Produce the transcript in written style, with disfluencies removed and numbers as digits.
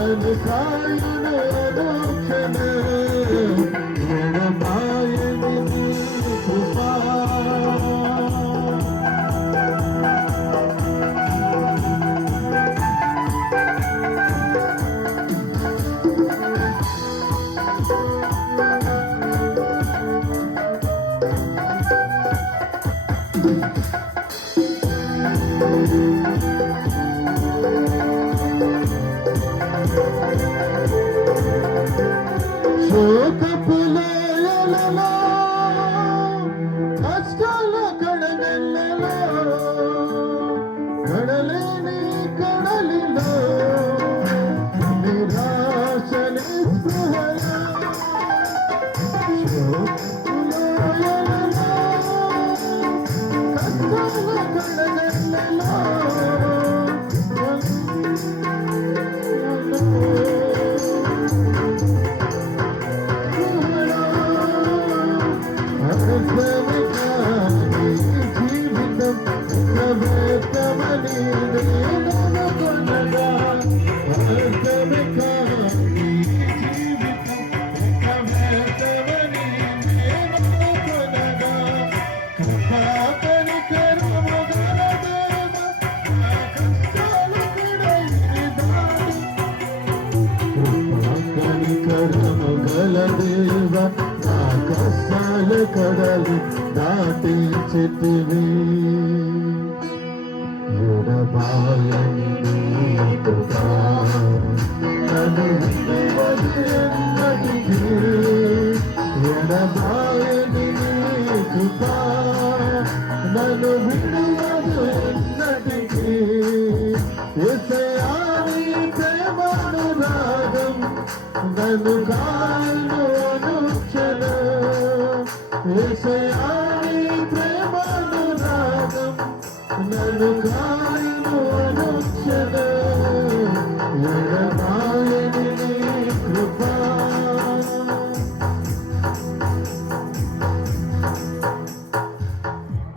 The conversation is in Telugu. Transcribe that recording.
నన్ను కాయును అనుక్షణ ఎడబాయని నీ కృపా శోకపులయలలో కష్టాల కడగళ్ళలో కడలేని కడలిలో నిరాశ నిస్పృహల శోకపులయలలో కష్టాల కడగళ్ళలో గలదేవ నా కష్టాల కడలు దాటించితివి ఎడబాయని నీ కృపా నన్ను విడువదు ఎన్నటికీ ఎడబాయని నీ కృపా నన్ను విడువదు ఎన్నటికీ యేసయ్యా నీ ప్రేమానురాగం నన్ను కాయును అనుక్షణ యేసయ్యా నీ ప్రేమానురాగం నన్ను